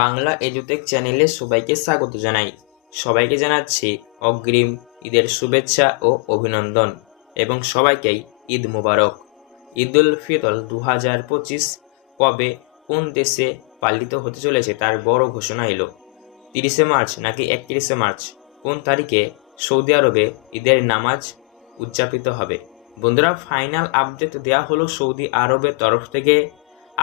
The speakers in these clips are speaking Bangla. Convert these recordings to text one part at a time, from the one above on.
বাংলা এডুটেক চ্যানেলে সবাইকে স্বাগত জানাই। সবাইকে জানাচ্ছি অগ্রিম ঈদের শুভেচ্ছা ও অভিনন্দন এবং সবাইকেই ঈদ মোবারক। ঈদ উল ফিতর দু হাজার পঁচিশ কবে কোন দেশে পালিত হতে চলেছে তার বড় ঘোষণা এলো। তিরিশে মার্চ নাকি একত্রিশে মার্চ কোন তারিখে সৌদি আরবে ঈদের নামাজ উদযাপিত হবে? বন্ধুরা, ফাইনাল আপডেট দেওয়া হলো সৌদি আরবের তরফ থেকে।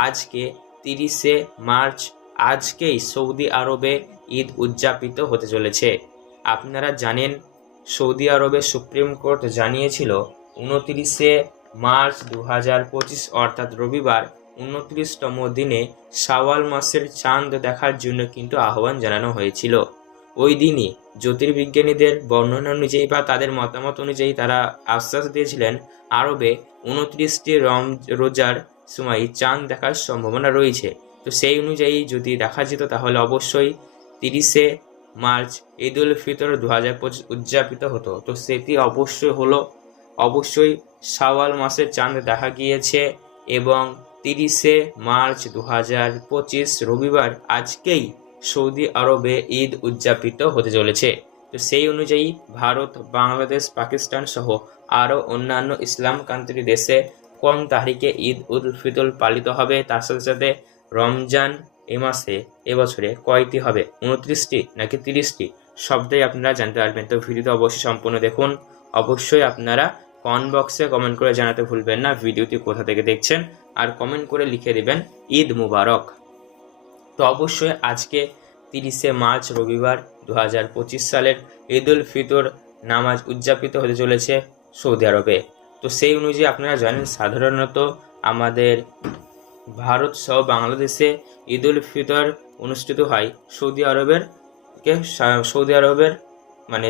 আজকে তিরিশে মার্চ আজকেই সৌদি আরবে ঈদ উদযাপিত হতে চলেছে। আপনারা জানেন, সৌদি আরবের সুপ্রিম কোর্ট জানিয়েছিল, উনতিরিশে মার্চ দু হাজার পঁচিশ, অর্থাৎ রবিবার, উনত্রিশতম দিনে শাওয়াল মাসের চাঁদ দেখার জন্য কিন্তু আহ্বান জানানো হয়েছিল। ওই দিনই জ্যোতির্বিজ্ঞানীদের বর্ণনা অনুযায়ী বা তাদের মতামত অনুযায়ী তারা আশ্বাস দিয়েছিলেন, আরবে উনত্রিশটি রম রোজার সময় চাঁদ দেখার সম্ভাবনা রয়েছে। তো সেই অনুযায়ী যদি দেখা যেত তাহলে অবশ্যই তিরিশে মার্চ ঈদ উল ফিতর দু হাজার পঁচিশ উদযাপিত হতো। তো সেটি অবশ্যই হলো, অবশ্যই সাওয়াল মাসের চাঁদ দেখা গিয়েছে এবং তিরিশে মার্চ দু হাজার পঁচিশ রবিবার আজকেই সৌদি আরবে ঈদ উদযাপিত হতে চলেছে। তো সেই অনুযায়ী ভারত, বাংলাদেশ, পাকিস্তান সহ আরও অন্যান্য ইসলাম কান্ট্রি দেশে কোন তারিখে ঈদ উল ফিতর পালিত হবে। তার সাথে সাথে রমজান এ মাসে এবছরে কয়টি হবে? উনত্রিশটি নাকি তিরিশটি? সবটাই আপনারা জানতে পারবেন। তো ভিডিওটি অবশ্যই সম্পূর্ণ দেখুন। অবশ্যই আপনারা কমেন্ট বক্সে কমেন্ট করে জানাতে ভুলবেন না। ভিডিওটি কোথা থেকে দেখছেন? আর কমেন্ট করে লিখে দেবেন, ঈদ মুবারক। তো অবশ্যই আজকে তিরিশে মার্চ, রবিবার দু হাজার পঁচিশ সালের ঈদ উল ফিতর নামাজ উদযাপিত হতে চলেছে সৌদি আরবে। তো সেই অনুযায়ী আপনারা জানেন, সাধারণত আমাদের ভারত সহ বাংলাদেশে ঈদ উল ফিতর অনুষ্ঠিত হয়। সৌদি আরবের কে সৌদি আরবের মানে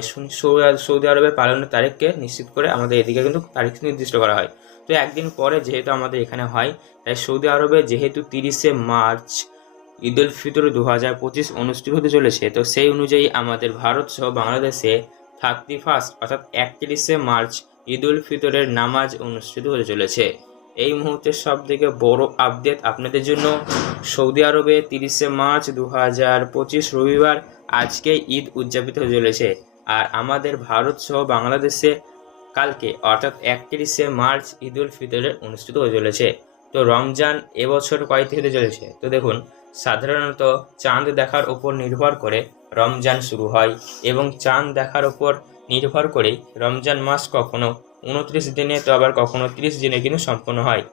সৌদি আরবের পালনের তারিখকে নিশ্চিত করে আমাদের এদিকে কিন্তু তারিখ নির্দিষ্ট করা হয়। তো একদিন পরে যেহেতু আমাদের এখানে হয়, তাই সৌদি আরবে যেহেতু তিরিশে মার্চ ঈদ উল ফিতর দু হাজার পঁচিশ অনুষ্ঠিত হতে চলেছে, তো সেই অনুযায়ী আমাদের ভারত সহ বাংলাদেশে থার্টি ফার্স্ট অর্থাৎ একত্রিশে মার্চ ঈদ উল ফিতরের নামাজ অনুষ্ঠিত হতে চলেছে। এই মুহূর্তের সব থেকে বড় আপডেট আপনাদের জন্য। সৌদি আরবে তিরিশে মার্চ দু হাজার পঁচিশ রবিবার আজকে ঈদ উদযাপিত হয়ে চলেছে। আর আমাদের ভারত সহ বাংলাদেশে কালকে, অর্থাৎ একত্রিশে মার্চ ঈদ উল ফিতরের অনুষ্ঠিত হয়ে চলেছে। তো রমজান এবছর কয়টি হতে চলেছে? তো দেখুন, সাধারণত চাঁদ দেখার উপর নির্ভর করে রমজান শুরু হয় এবং চাঁদ দেখার উপর নির্ভর করেই রমজান মাস কখনো উনত্রিশ দিনে তো আবার কখনো ত্রিশ দিনে কিন্তু সম্পন্ন হয়।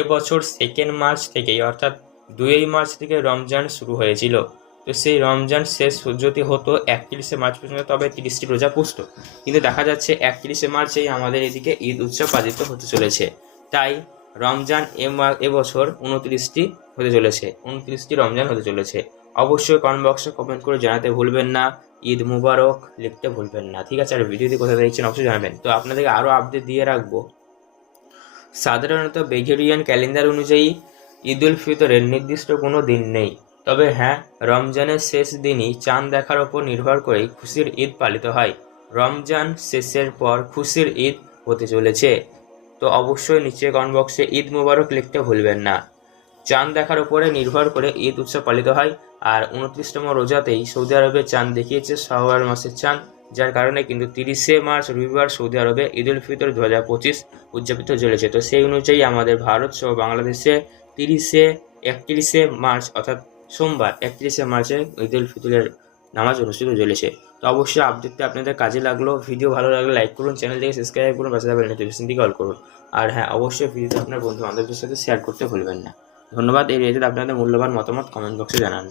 এবছর সেকেন্ড মার্চ থেকেই, অর্থাৎ দুই মার্চ থেকে রমজান শুরু হয়েছিল। তো সেই রমজান শেষ যদি হতো, একত্রিশে মার্চ পর্যন্ত তবে তিরিশটি রোজা পুষত। কিন্তু দেখা যাচ্ছে একত্রিশে মার্চেই আমাদের এদিকে ঈদ উৎসব পালিত হতে চলেছে। তাই রমজান এবছর উনত্রিশটি হতে চলেছে, উনত্রিশটি রমজান হতে চলেছে। অবশ্যই কমেন্ট বক্সে কমেন্ট করে জানাতে ভুলবেন না। ঈদ মুবারক লিখতে ভুলবেন না। ঠিক আছে, আর ভিডিওটি কোথায় দেখছেন অবশ্যই জানাবেন। তো আপনাদেরকে আরও আপডেট দিয়ে রাখব। সাধারণত বেঘেরিয়ান ক্যালেন্ডার অনুযায়ী ঈদ উল ফিতরের নির্দিষ্ট কোনো দিন নেই। তবে হ্যাঁ রমজানের শেষ দিনই চাঁদ দেখার ওপর নির্ভর করেই খুশির ঈদ পালিত হয়। রমজান শেষের পর খুশির ঈদ হতে চলেছে। তো অবশ্যই নিচে কমেন্ট বক্সে ঈদ মুবারক লিখতে ভুলবেন না। চাঁদ দেখার উপরে নির্ভর করে ঈদ উৎসব পালিত হয়। আর উনত্রিশতম রোজাতেই সৌদি আরবে চাঁদ দেখিয়েছে শাওয়াল মাসের চাঁদ, যার কারণে কিন্তু তিরিশে মার্চ রবিবার সৌদি আরবে ঈদ উল ফিতর দু হাজার পঁচিশ উদযাপিত চলেছে। তো সেই অনুযায়ী আমাদের ভারত সহ বাংলাদেশে তিরিশে, একত্রিশে মার্চ অর্থাৎ সোমবার একত্রিশে মার্চে ঈদ উল ফিতরের নামাজ অনুষ্ঠিত চলেছে। তো অবশ্যই আপডেটটা আপনাদের কাজে লাগল। ভিডিও ভালো লাগলে লাইক করুন, চ্যানেলটিকে সাবস্ক্রাইব করুন, পাশে থাকা নোটিফিকেশন দিয়ে কল করুন। আর হ্যাঁ অবশ্যই ভিডিওটা আপনার বন্ধু বান্ধবদের সাথে শেয়ার করতে ভুলবেন না। ধন্যবাদ এই রিলেটেড আপনাদের মূল্যবান মতামত কমেন্ট বক্সে জানান।